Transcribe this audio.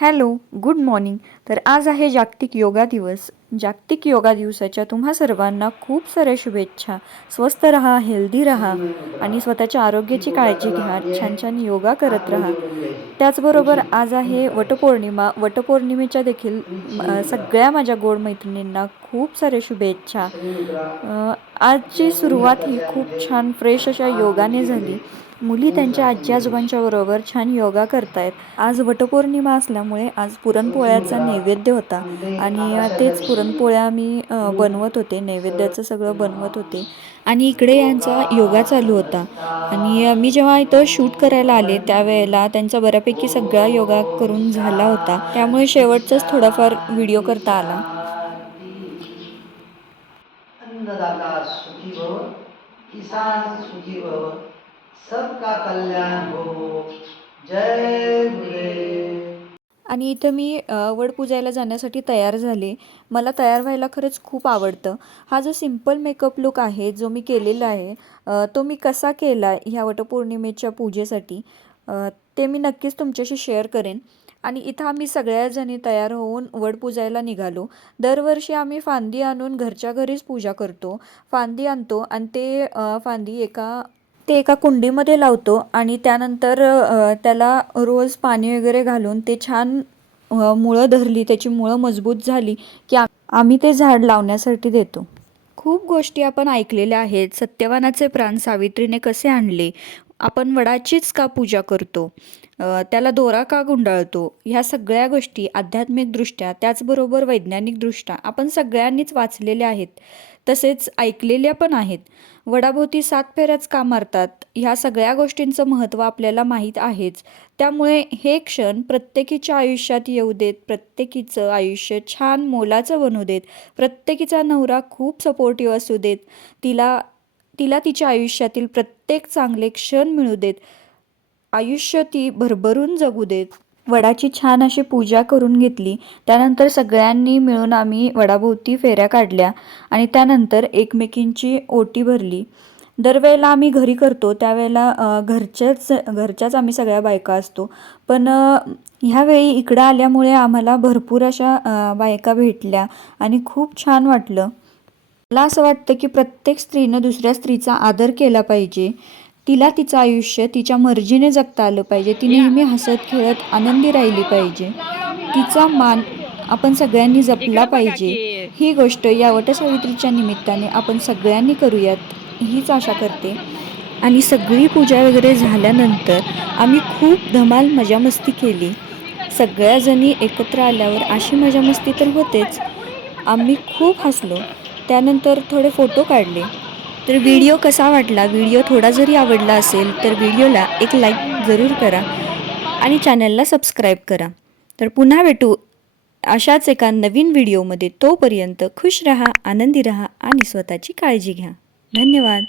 Hello good morning. तर आज आहे जागतिक योगा दिवस. जागतिक योगा दिवसाच्या तुम्हा सर्वांना खूप साऱ्या शुभेच्छा. स्वस्त रहा हेल्दी रहा आणि स्वतःच्या आरोग्याची काळजी घ्या. छान छान योगा करत राहा. त्याचबरोबर आज आहे वटपौर्णिमा. वटपौर्णिमेच्या देखील सगळ्या माझ्या गोड मैत्रिणींना खूप साऱ्या शुभेच्छा. आजची सुरुवात ही खूप छान फ्रेश अशा योगाने झाली. मुली त्यांच्या आजी आजोबांच्या बरोबर छान योगा करतायत. आज वटपौर्णिमा असल्यामुळे आज पुरणपोळ्याचा नैवेद्य होता. आणि तेच पुरणपोळ्या मी बनवत होते. नैवेद्याचं सगळं बनवत होते. आणि इकडे यांचा योगा चालू होता. आणि मी जेव्हा इथं शूट करायला आले त्यावेळेला त्यांचा बऱ्यापैकी सगळा योगा करून झाला होता. त्यामुळे शेवटचाच थोडाफार व्हिडिओ करता आला. अन्नदाता सुखी भव किसान सुखी भव. सबका कल्याण हो। जय भुले आणि इथं मी वड पूजायला जाण्यासाठी तयार झाले. मला तयार व्हायला खरंच खूप आवडतं. हा जो सिंपल मेकअप लुक आहे जो मी केलेला आहे तो मी कसा केला ह्या वटपौर्णिमेच्या पूजेसाठी ते मी नक्कीच तुमच्याशी शेअर करेन. आणि इथं आम्ही सगळ्याजणी तयार होऊन वड पूजायला निघालो. दरवर्षी आम्ही फांदी आणून घरच्या घरीच पूजा करतो. फांदी आणतो आणि ते फांदी एका ते एका कुंडीमध्ये लावतो आणि त्यानंतर त्याला रोज पाणी वगैरे घालून ते छान मुळं धरली त्याची मुळं मजबूत झाली की आम्ही ते झाड लावण्यासाठी देतो. खूप गोष्टी आपण ऐकलेल्या आहेत. सत्यवानाचे प्राण सावित्रीने कसे आणले? आपण वडाचीच का पूजा करतो? त्याला दोरा का गुंडाळतो? ह्या सगळ्या गोष्टी आध्यात्मिकदृष्ट्या त्याचबरोबर वैज्ञानिकदृष्ट्या आपण सगळ्यांनीच वाचलेल्या आहेत. तसेच ऐकलेल्या पण आहेत. वडाभोवती सात फेऱ्याच का मारतात? ह्या सगळ्या गोष्टींचं महत्त्व आपल्याला माहीत आहेच. त्यामुळे हे क्षण प्रत्येकीच्या आयुष्यात येऊ देत प्रत्येकीचं आयुष्य छान मोलाचं बनू देत प्रत्येकीचा नवरा खूप सपोर्टिव्ह असू देत तिला तिला तिच्या आयुष्यातील प्रत्येक चांगले क्षण मिळू देत. आयुष्य ती भरभरून जगू देत. वडाची छान अशी पूजा करून घेतली. त्यानंतर सगळ्यांनी मिळून आम्ही वडाभोवती फेऱ्या काढल्या आणि त्यानंतर एकमेकींची ओटी भरली. दरवेळेला आम्ही घरी करतो. त्यावेळेला घरच्याच घरच्याच आम्ही सगळ्या बायका असतो. पण ह्यावेळी इकडं आल्यामुळे आम्हाला भरपूर अशा बायका भेटल्या आणि खूप छान वाटलं. मला असं वाटतं की प्रत्येक स्त्रीनं दुसऱ्या स्त्रीचा आदर केला पाहिजे. तिला तिचं आयुष्य तिच्या मर्जीने जगता आलं पाहिजे. ती नेहमी हसत खेळत आनंदी राहिली पाहिजे. तिचा मान आपण सगळ्यांनी जपला पाहिजे. ही गोष्ट या वटसावित्रीच्या निमित्ताने आपण सगळ्यांनी करूयात हीच आशा करते. आणि सगळी पूजा वगैरे झाल्यानंतर आम्ही खूप धमाल मजा मस्ती केली. सगळ्याजणी एकत्र आल्यावर अशी मजा मस्ती तर होतेच. आम्ही खूप हसलो. त्यानंतर थोडे फोटो काढले. तर व्हिडिओ कसा वाटला? व्हिडिओ थोडा जरी आवडला असेल तर व्हिडिओला एक लाईक जरूर करा आणि चॅनलला सबस्क्राईब करा. तर पुन्हा भेटू अशाच एका नवीन व्हिडिओमध्ये. तोपर्यंत खुश रहा आनंदी रहा आणि स्वतःची काळजी घ्या. धन्यवाद.